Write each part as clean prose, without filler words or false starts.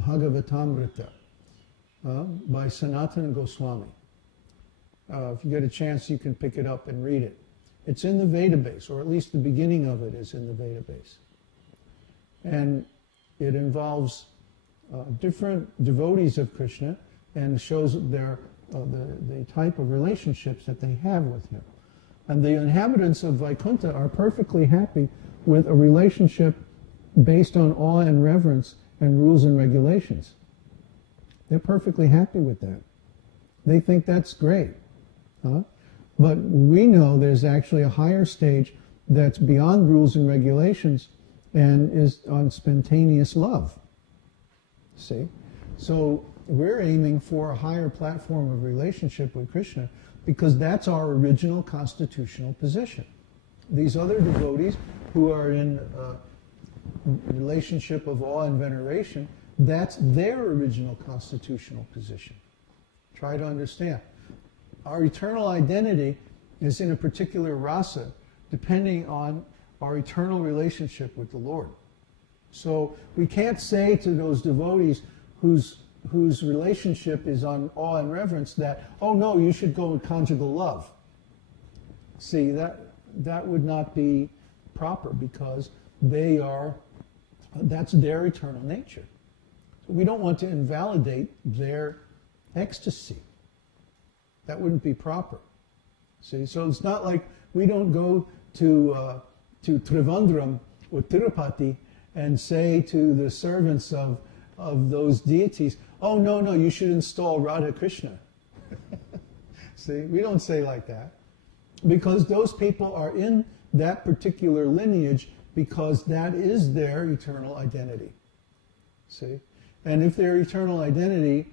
Śrīmad-Bhāgavatamṛta by Sanatana Goswami. If you get a chance, you can pick it up and read it. It's in the Vedabase, or at least the beginning of it is in the Vedabase. And it involves different devotees of Krishna and shows the type of relationships that they have with him. And the inhabitants of Vaikuntha are perfectly happy with a relationship based on awe and reverence and rules and regulations. They're perfectly happy with that. They think that's great. But we know there's actually a higher stage that's beyond rules and regulations and is on spontaneous love. See? So we're aiming for a higher platform of relationship with Krishna because that's our original constitutional position. These other devotees who are in a relationship of awe and veneration, that's their original constitutional position. Try to understand. Our eternal identity is in a particular rasa depending on our eternal relationship with the Lord. So we can't say to those devotees whose relationship is on awe and reverence that, oh no, you should go with conjugal love. See, that would not be proper because that's their eternal nature. We don't want to invalidate their ecstasy. That wouldn't be proper. See, so it's not like we don't go to Trivandrum or Tirupati and say to the servants of those deities, oh no, you should install Radha Krishna. See, we don't say like that. Because those people are in that particular lineage because that is their eternal identity. See? And if their eternal identity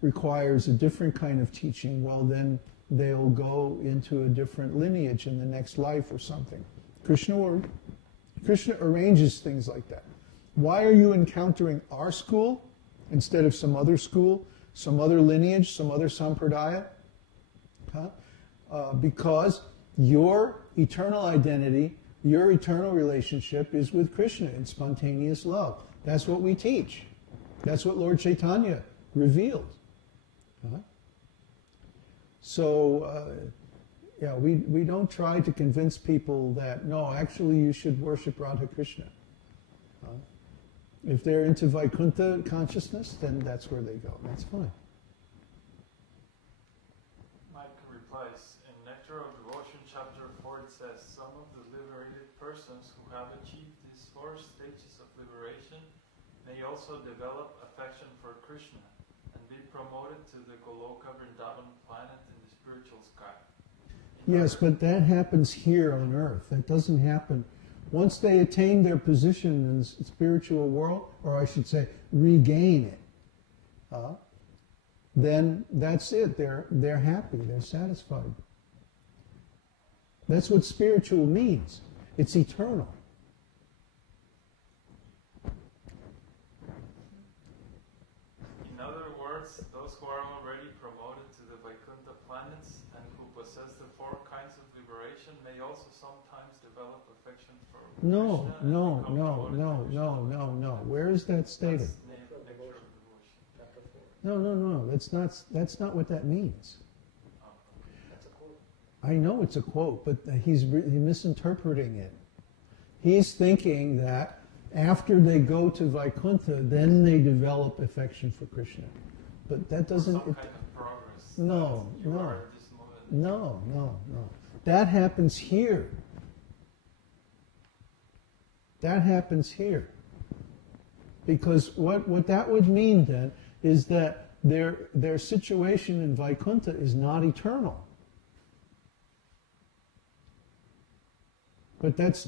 requires a different kind of teaching, well then they'll go into a different lineage in the next life or something. Krishna arranges things like that. Why are you encountering our school instead of some other school, some other lineage, some other sampradaya? Because your eternal identity, your eternal relationship is with Krishna in spontaneous love. That's what we teach. That's what Lord Chaitanya revealed. So, we don't try to convince people that, no, actually you should worship Radha Krishna. If they're into Vaikuntha consciousness, then that's where they go. That's fine. Mike replies, in Nectar of Devotion, chapter 4, it says, some of the liberated persons who have achieved these 4 stages of liberation may also develop affection for Krishna and be promoted to the Goloka Vrindavan planet in the spiritual sky. Yes, but that happens here on earth. That doesn't happen. Once they attain their position in the spiritual world, or I should say, regain it, then that's it. They're happy. They're satisfied. That's what spiritual means. It's eternal. In other words, those who are already promoted to the Vaikuntha planets and who possess the 4 kinds of liberation may also sometimes develop affection for No. Krishna. Where is that stated? No. That's not what that means. I know it's a quote, but he's misinterpreting it. He's thinking that after they go to Vaikuntha, then they develop affection for Krishna. But that doesn't... Some kind of progress. No. That happens here. That happens here. Because what that would mean then is that their situation in Vaikuntha is not eternal. But that's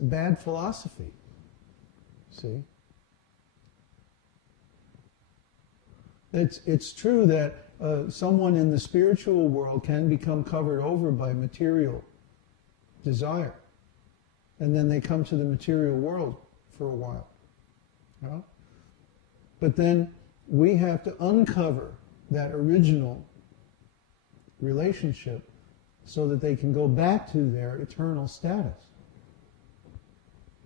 bad philosophy. See? It's true that someone in the spiritual world can become covered over by material desire. And then they come to the material world for a while. But then we have to uncover that original relationship so that they can go back to their eternal status.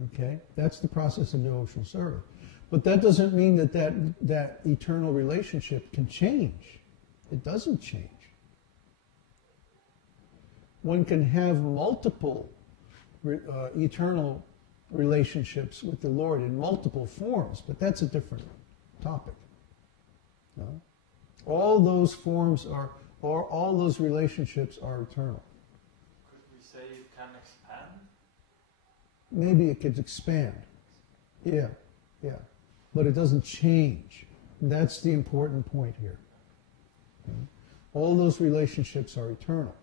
Okay? That's the process of devotional service. But that doesn't mean that eternal relationship can change. It doesn't change. One can have multiple eternal relationships with the Lord in multiple forms, but that's a different topic. No? All those forms are, or all those relationships are eternal. Could we say it can expand? Maybe it could expand. Yeah. But it doesn't change. That's the important point here. All those relationships are eternal.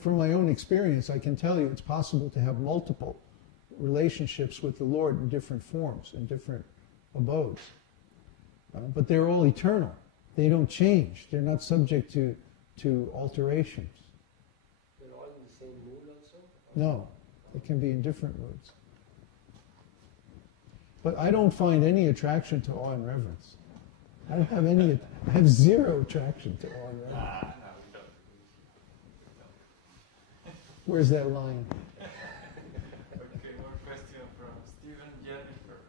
From my own experience, I can tell you it's possible to have multiple relationships with the Lord in different forms, in different abodes. But they're all eternal. They don't change. They're not subject to alterations. They're all in the same mood also? No, they can be in different moods. But I don't find any attraction to awe and reverence. I don't have any. I have zero attraction to awe and reverence. No, we don't. Where's that line? Okay, more question from Stephen Jennifer.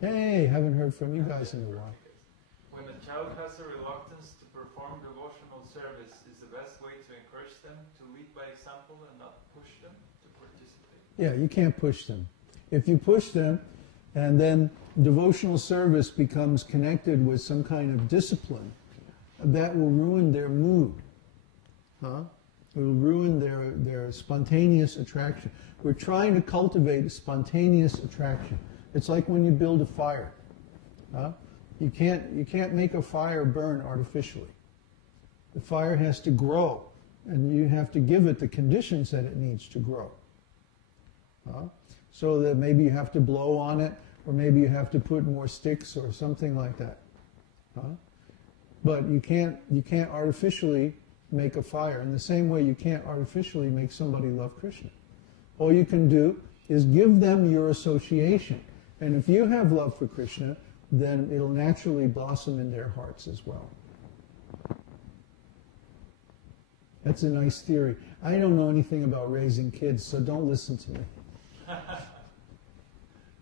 Hey, haven't heard from you guys in a while. When a child has a reluctance to perform devotional service, is the best way to encourage them to lead by example and not push them to participate? Yeah, you can't push them. If you push them, and then devotional service becomes connected with some kind of discipline, that will ruin their mood. It will ruin their spontaneous attraction. We're trying to cultivate a spontaneous attraction. It's like when you build a fire. You can't make a fire burn artificially. The fire has to grow, and you have to give it the conditions that it needs to grow. So that maybe you have to blow on it, or maybe you have to put more sticks or something like that. But you can't artificially make a fire. In the same way, you can't artificially make somebody love Krishna. All you can do is give them your association. And if you have love for Krishna, then it'll naturally blossom in their hearts as well. That's a nice theory. I don't know anything about raising kids, so don't listen to me.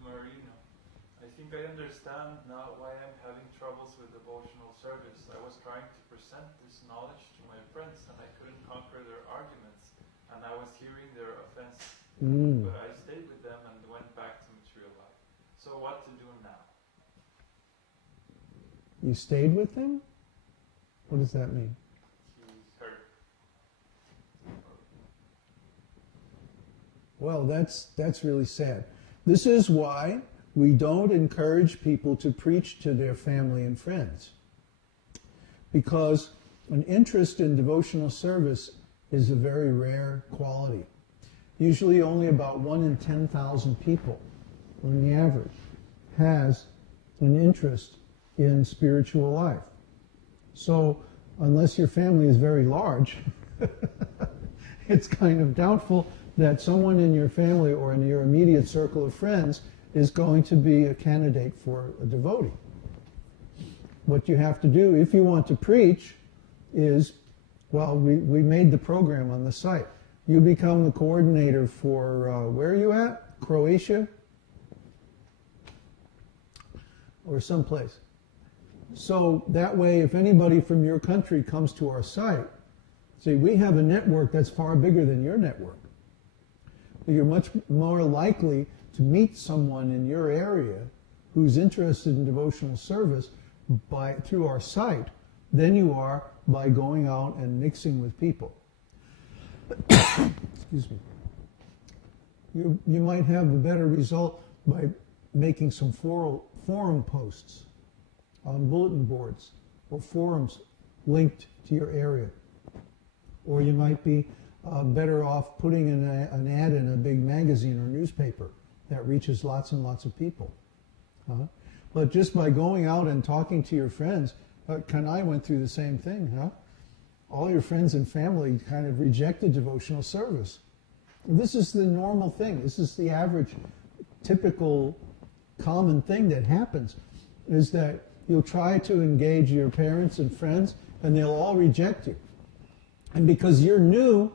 Marino, I think I understand now why I'm having troubles with devotional service. I was trying to present this knowledge to my friends and I couldn't conquer their arguments, and I was hearing their offense. But I stayed with them and went back to material life. So what to do now? You stayed with them? What does that mean? He's hurt. Well, that's really sad. This is why we don't encourage people to preach to their family and friends. Because an interest in devotional service is a very rare quality. Usually only about 1 in 10,000 people, on the average, has an interest in spiritual life. So unless your family is very large, it's kind of doubtful that someone in your family or in your immediate circle of friends is going to be a candidate for a devotee. What you have to do, if you want to preach, is, well, we made the program on the site. You become the coordinator for, where are you at? Croatia? Or someplace. So that way, if anybody from your country comes to our site, see, we have a network that's far bigger than your network. You're much more likely to meet someone in your area who's interested in devotional service through our site than you are by going out and mixing with people. Excuse me. You might have a better result by making some forum posts on bulletin boards or forums linked to your area. Or you might be better off putting an ad in a big magazine or newspaper that reaches lots and lots of people. But just by going out and talking to your friends, Kanai went through the same thing, all your friends and family kind of rejected devotional service. And this is the normal thing. This is the average, typical, common thing that happens, is that you'll try to engage your parents and friends, and they'll all reject you. And because you're new,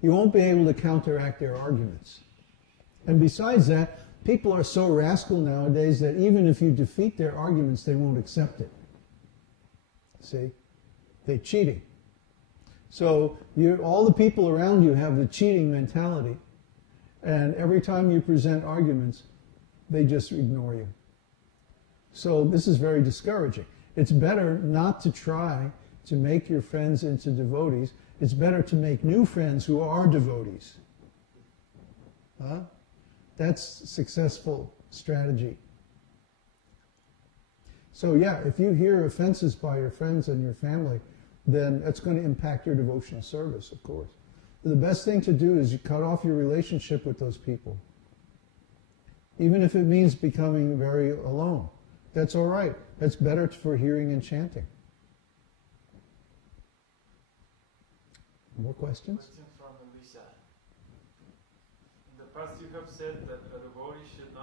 you won't be able to counteract their arguments. And besides that, People are so rascal nowadays that even if you defeat their arguments, they won't accept it. See? They're cheating. So all the people around you have the cheating mentality, and every time you present arguments, they just ignore you. So this is very discouraging. It's better not to try to make your friends into devotees. It's better to make new friends who are devotees. Huh? That's successful strategy. So yeah, if you hear offenses by your friends and your family, then that's going to impact your devotional service, of course. The best thing to do is you cut off your relationship with those people. Even if it means becoming very alone. That's all right. That's better for hearing and chanting. More questions? Question from Elisa. In the past you have said that a devotee should